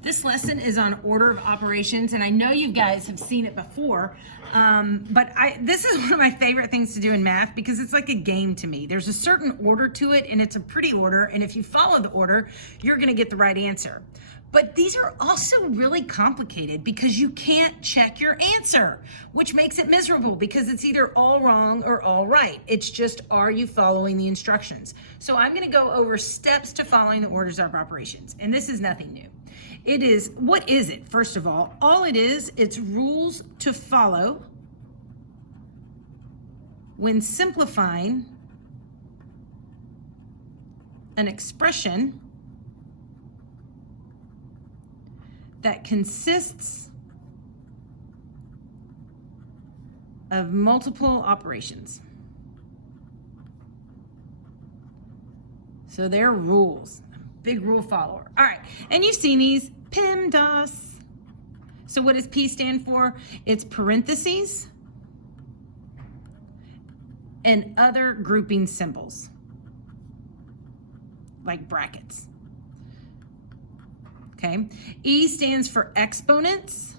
This lesson is on order of operations, and I know you guys have seen it before, but this is one of my favorite things to do in math because it's like a game to me. There's a certain order to it, and it's a pretty order, and if you follow the order, you're going to get the right answer. But these are also really complicated because you can't check your answer, which makes it miserable because it's either all wrong or all right. It's just, are you following the instructions? So I'm going to go over steps to following the orders of operations, and this is nothing new. It is, what is it? First of all it is, it's rules to follow when simplifying an expression that consists of multiple operations. So they're rules. Big rule follower. All right, and you've seen these, PEMDAS. So what does P stand for? It's parentheses and other grouping symbols, like brackets. Okay, E stands for exponents.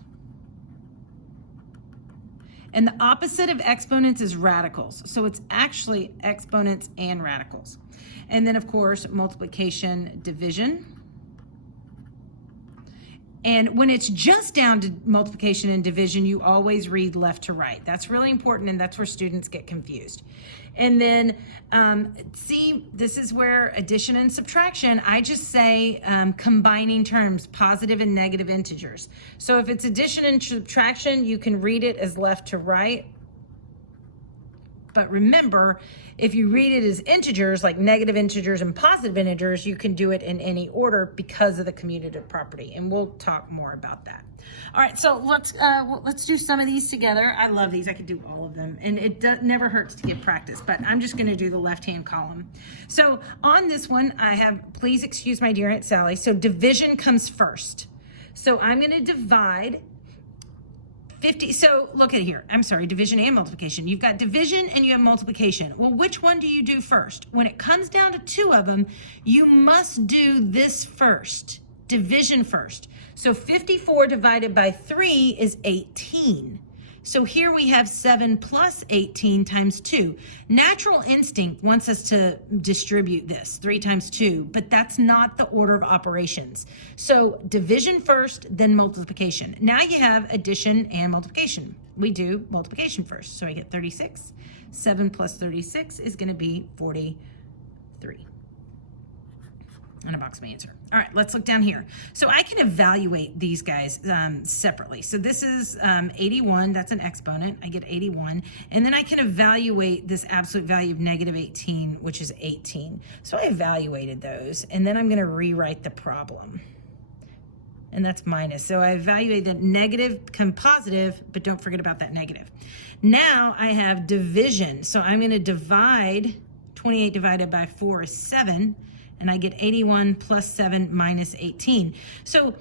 And the opposite of exponents is radicals. So it's actually exponents and radicals. And then, of course, multiplication, division. And when it's just down to multiplication and division, you always read left to right. That's really important, and that's where students get confused. And then, see, this is where addition and subtraction, I just say combining terms, positive and negative integers. So if it's addition and subtraction, you can read it as left to right. But remember, if you read it as integers, like negative integers and positive integers, you can do it in any order because of the commutative property, and we'll talk more about that. All right, so let's do some of these together. I love these. I could do all of them, and it never hurts to get practice, but I'm just going to do the left-hand column. So on this one, I have, please excuse my dear Aunt Sally, so division comes first. So I'm going to divide 50, so look at here, I'm sorry, division and multiplication. You've got division and you have multiplication. Well, which one do you do first? When it comes down to two of them, you must do this first, division first. So 54 divided by 3 is 18. So here we have 7 plus 18 times 2. Natural instinct wants us to distribute this, 3 times 2, but that's not the order of operations. So division first, then multiplication. Now you have addition and multiplication. We do multiplication first. So I get 36. 7 plus 36 is going to be 43. And a box of my answer. All right, let's look down here. So I can evaluate these guys separately. So this is 81, that's an exponent. I get 81. And then I can evaluate this absolute value of negative 18, which is 18. So I evaluated those, and then I'm gonna rewrite the problem. And that's minus. So I evaluated that negative become positive, but don't forget about that negative. Now I have division. So I'm gonna divide, 28 divided by 4 is 7. And I get 81 plus 7 minus 18. So,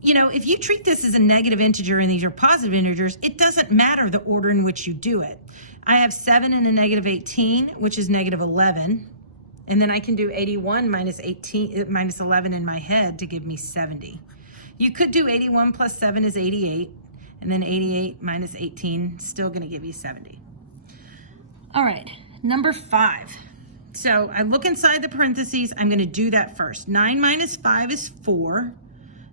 you know, if you treat this as a negative integer and these are positive integers, it doesn't matter the order in which you do it. I have 7 and a negative 18, which is negative 11. And then I can do 81 minus 18, minus 11 in my head to give me 70. You could do 81 plus 7 is 88. And then 88 minus 18, still gonna give you 70. All right, number 5. So I look inside the parentheses, I'm gonna do that first. 9 minus 5 is 4.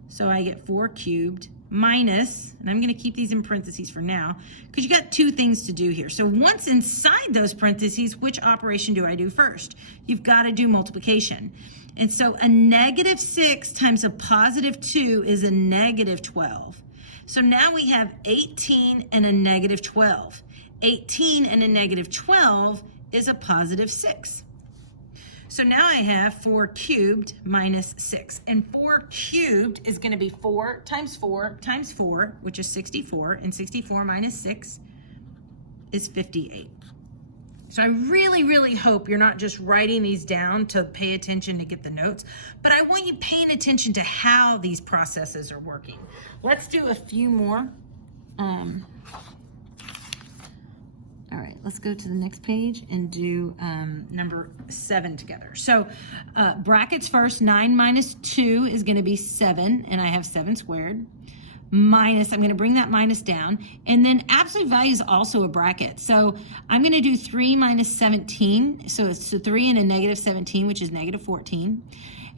So I get 4 cubed minus, and I'm gonna keep these in parentheses for now, because you got 2 things to do here. So once inside those parentheses, which operation do I do first? You've gotta do multiplication. And so a negative 6 times a positive 2 is a negative 12. So now we have 18 and a negative 12. 18 and a negative 12 is a positive 6. So now I have 4 cubed minus 6. And 4 cubed is going to be 4 times 4 times 4, which is 64. And 64 minus 6 is 58. So I really, really hope you're not just writing these down to pay attention to get the notes, but I want you paying attention to how these processes are working. Let's do a few more. All right, let's go to the next page and do number 7 together. So brackets first, 9 minus 2 is going to be 7, and I have 7 squared. Minus, I'm going to bring that minus down, and then absolute value is also a bracket. So I'm going to do 3 minus 17, so it's a 3 and a negative 17, which is negative 14.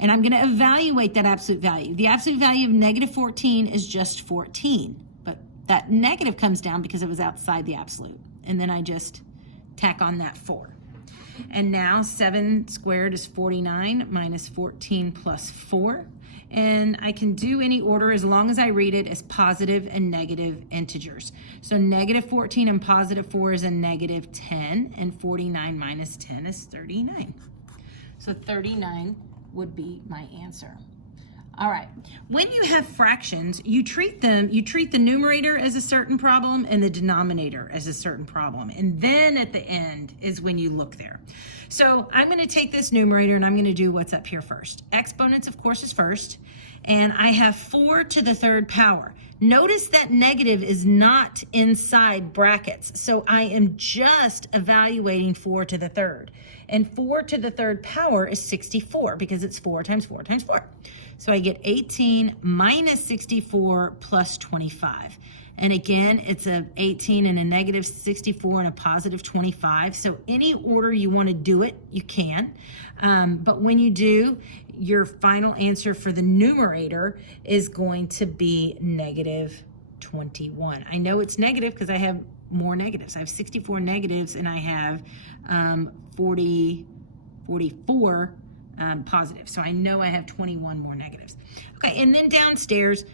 And I'm going to evaluate that absolute value. The absolute value of negative 14 is just 14, but that negative comes down because it was outside the absolute. And then I just tack on that 4. And now 7 squared is 49 minus 14 plus 4. And I can do any order as long as I read it as positive and negative integers. So negative 14 and positive 4 is a negative 10, and 49 minus 10 is 39. So 39 would be my answer. All right, when you have fractions, you treat the numerator as a certain problem and the denominator as a certain problem. And then at the end is when you look there. So I'm going to take this numerator and I'm going to do what's up here first. Exponents, of course, is first. And I have 4 to the 3rd power. Notice that negative is not inside brackets. So I am just evaluating 4 to the 3rd. And 4 to the 3rd power is 64 because it's 4 times 4 times 4. So I get 18 minus 64 plus 25. And again, it's a 18 and a negative 64 and a positive 25. So any order you want to do it, you can. But when you do, your final answer for the numerator is going to be negative 21. I know it's negative because I have more negatives. I have 64 negatives and I have 44 positive. So I know I have 21 more negatives. Okay, and then downstairs,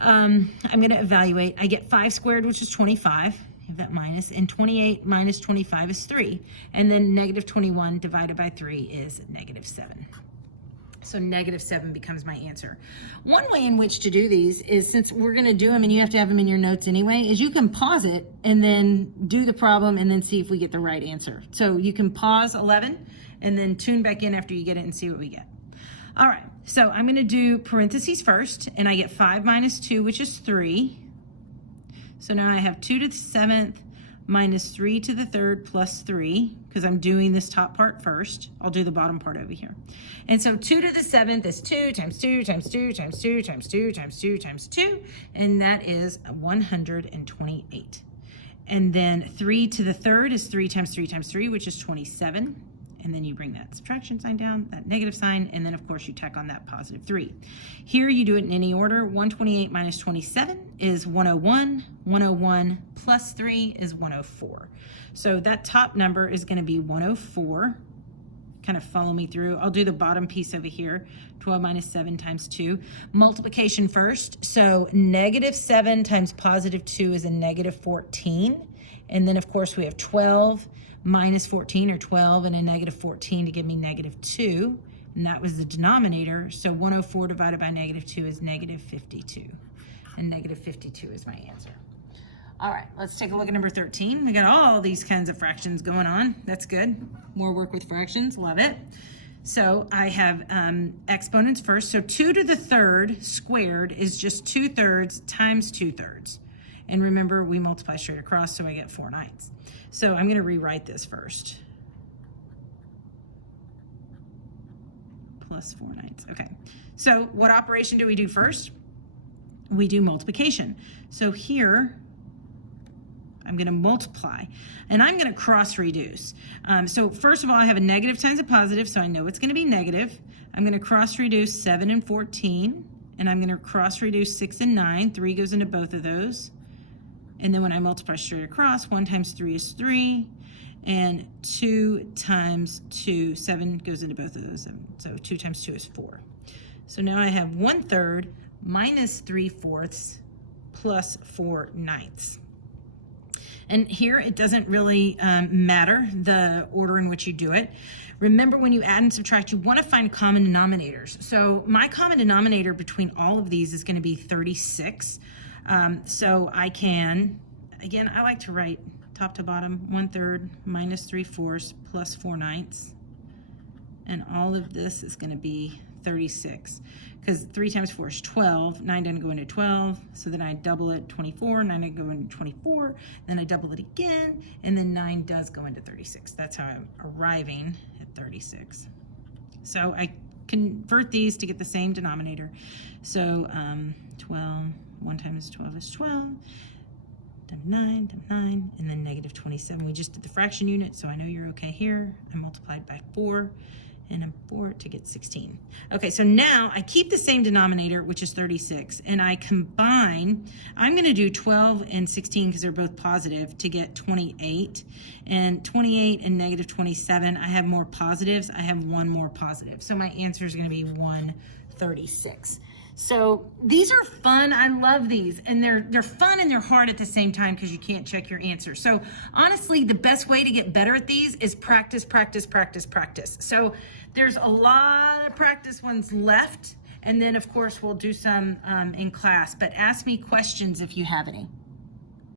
I'm going to evaluate. I get 5 squared, which is 25. I have that minus, and 28 minus 25 is 3. And then negative 21 divided by 3 is negative 7. So negative 7 becomes my answer. One way in which to do these is, since we're going to do them and you have to have them in your notes anyway, is you can pause it and then do the problem and then see if we get the right answer. So you can pause 11 and then tune back in after you get it and see what we get. All right, so I'm going to do parentheses first, and I get 5 minus 2, which is 3. So now I have 2 to the 7th minus 3 to the 3rd plus 3, because I'm doing this top part first. I'll do the bottom part over here. And so 2 to the 7th is 2 times 2 times 2 times 2 times 2 times 2 times 2, and that is 128. And then 3 to the 3rd is 3 times 3 times 3, which is 27. And then you bring that subtraction sign down, that negative sign, and then of course you tack on that positive 3. Here you do it in any order. 128 minus 27 is 101. 101 plus 3 is 104. So that top number is going to be 104. Kind of follow me through. I'll do the bottom piece over here. 12 minus 7 times 2. Multiplication first. So negative 7 times positive 2 is a negative 14. And then of course we have 12 minus 14, or 12 and a negative 14 to give me negative 2, and that was the denominator. So 104 divided by negative 2 is negative 52, and negative 52 is my answer. All right, let's take a look at number 13. We got all these kinds of fractions going on. That's good. More work with fractions, love it. So I have exponents first. So 2 to the 3rd squared is just 2/3 times 2/3. And remember, we multiply straight across, so I get 4/9. So I'm going to rewrite this first. Plus 4/9. Okay. So what operation do we do first? We do multiplication. So here, I'm going to multiply, and I'm going to cross reduce. So first of all, I have a negative times a positive, so I know it's going to be negative. I'm going to cross reduce 7 and 14, and I'm going to cross reduce 6 and 9. 3 goes into both of those. And then when I multiply straight across, 1 times 3 is 3, and 2 times 2, 7 goes into both of those. So 2 times 2 is 4. So now I have 1/3 minus 3/4 plus 4/9. And here it doesn't really matter the order in which you do it. Remember, when you add and subtract, you want to find common denominators. So my common denominator between all of these is going to be 36. So I can, again, I like to write top to bottom, 1/3 minus 3/4 plus 4/9. And all of this is going to be 36. because 3 times 4 is 12. 9 doesn't go into 12, so then I double it, 24. 9 doesn't go into 24, then I double it again, and then 9 does go into 36. That's how I'm arriving at 36. So I convert these to get the same denominator. So 12, 1 times 12 is 12, times 9, and then negative 27. We just did the fraction unit, so I know you're okay here. I multiplied by 4, and I'm 4 to get 16. Okay, so now I keep the same denominator, which is 36, and I combine. I'm going to do 12 and 16 because they're both positive to get 28. And 28 and negative 27, I have more positives. I have one more positive. So my answer is going to be 136. So these are fun. I love these, and they're fun and they're hard at the same time because you can't check your answer. So honestly, the best way to get better at these is practice, practice, practice, practice. So there's a lot of practice ones left, and then of course we'll do some in class, but ask me questions if you have any.